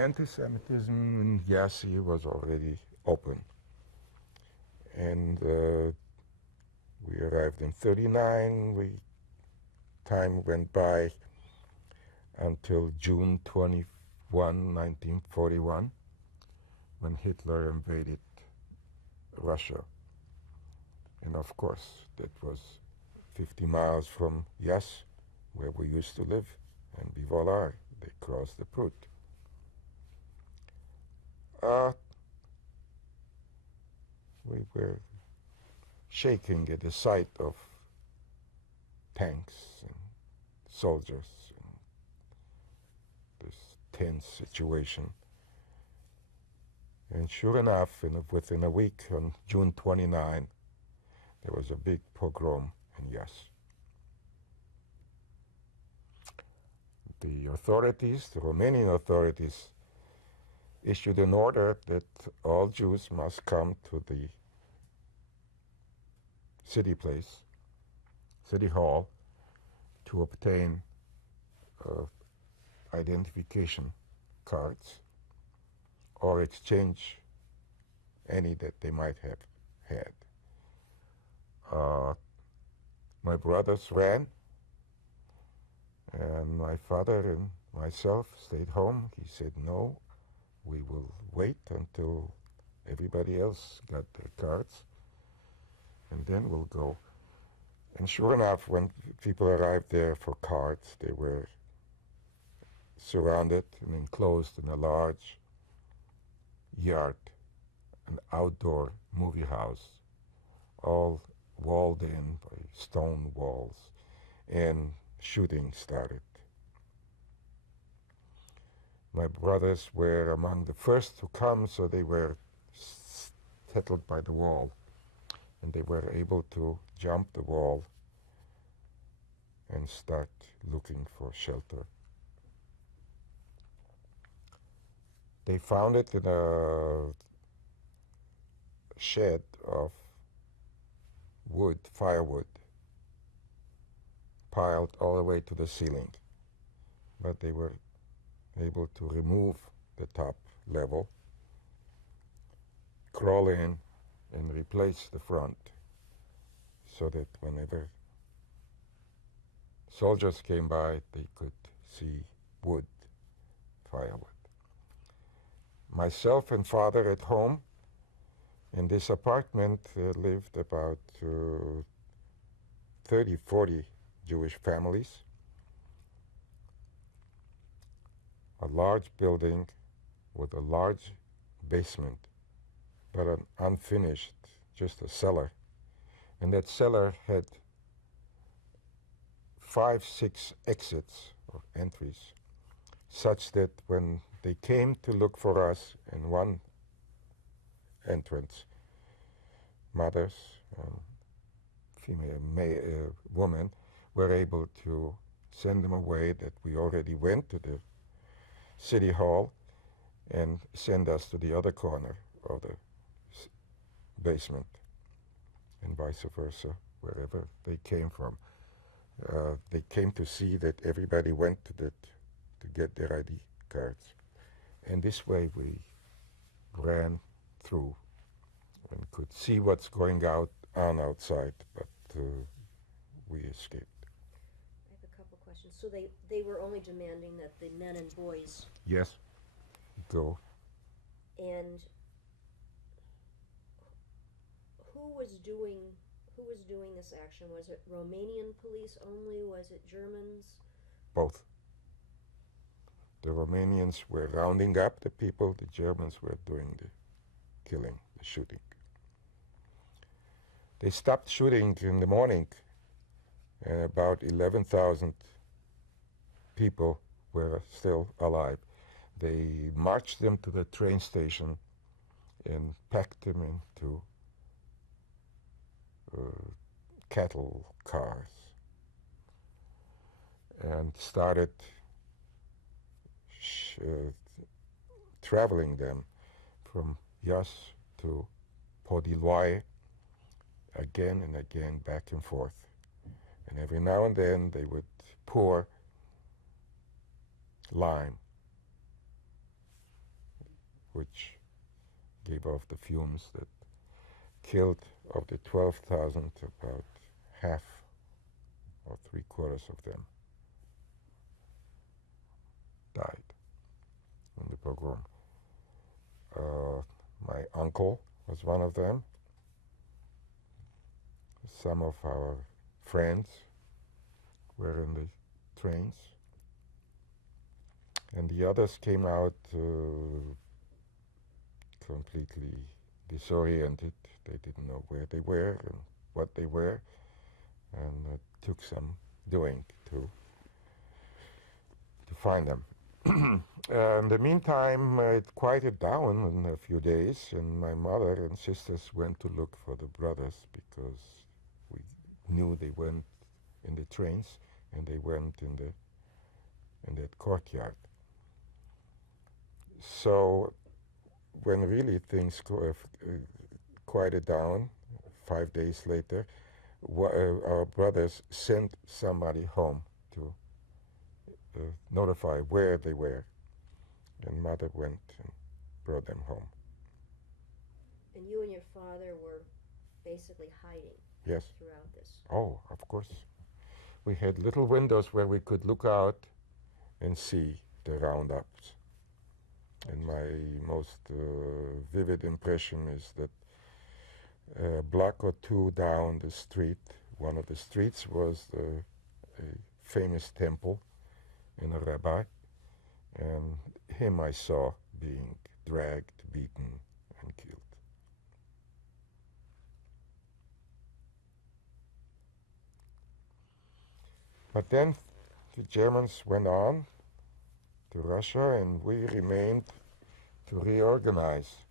anti-Semitism in Yassi was already open. And we arrived in 39. Time went by until June 21, 1941, when Hitler invaded Russia. And of course, that was 50 miles from Yas, where we used to live, and Bivolar. They crossed the Prut. We were shaking at the sight of tanks and soldiers and this tense situation. And sure enough, within a week, on June 29, there was a big pogrom in Yas. The authorities, the Romanian authorities, issued an order that all Jews must come to the city hall, to obtain identification cards or exchange any that they might have had. My brothers ran, and my father and myself stayed home. He said, no, we will wait until everybody else got their cards, and then we'll go. And sure enough, when people arrived there for cards, they were surrounded and enclosed in a large yard, an outdoor movie house, all walled in by stone walls, and shooting started. My brothers were among the first to come, so they were settled by the wall, and they were able to jump the wall and start looking for shelter. They found it in a shed of wood, firewood, piled all the way to the ceiling. But they were able to remove the top level, crawl in, and replace the front, so that whenever soldiers came by, they could see wood, firewood. Myself and father at home. In this apartment lived about 30, 40 Jewish families. A large building with a large basement, but an unfinished, just a cellar. And that cellar had 5, 6 exits or entries, such that when they came to look for us in one entrance, mothers and female women were able to send them away, that we already went to the city hall, and send us to the other corner of the basement, and vice versa, wherever they came from. They came to see that everybody went to get their ID cards. And this way we ran through and could see what's going on outside, but we escaped. I have a couple questions. So they were only demanding that the men and boys... Yes, go. And who was doing this action? Was it Romanian police only? Was it Germans? Both. The Romanians were rounding up the people. The Germans were doing the killing, the shooting. They stopped shooting in the morning, and about 11,000 people were still alive. They marched them to the train station and packed them into cattle cars and started traveling them from Yas to Podilwaye, again and again, back and forth. And every now and then they would pour lime which gave off the fumes that killed of the 12,000, about half or 3/4 of them died in the pogrom. My uncle was one of them. Some of our friends were in the trains, and the others came out completely disoriented. They didn't know where they were and what they were, and it took some doing to find them. In the meantime, it quieted down in a few days, and my mother and sisters went to look for the brothers because we knew they went in the trains and they went in that courtyard. So when really things quieted down, 5 days later, our brothers sent somebody home to notify where they were, and mother went and brought them home. And you and your father were basically hiding Yes. throughout this. Oh, of course. We had little windows where we could look out and see the roundups. And my most vivid impression is that a block or two down the street, one of the streets was a famous temple and a rabbi, and him I saw being dragged, beaten, and killed. But then the Germans went on to Russia, and we remained to reorganize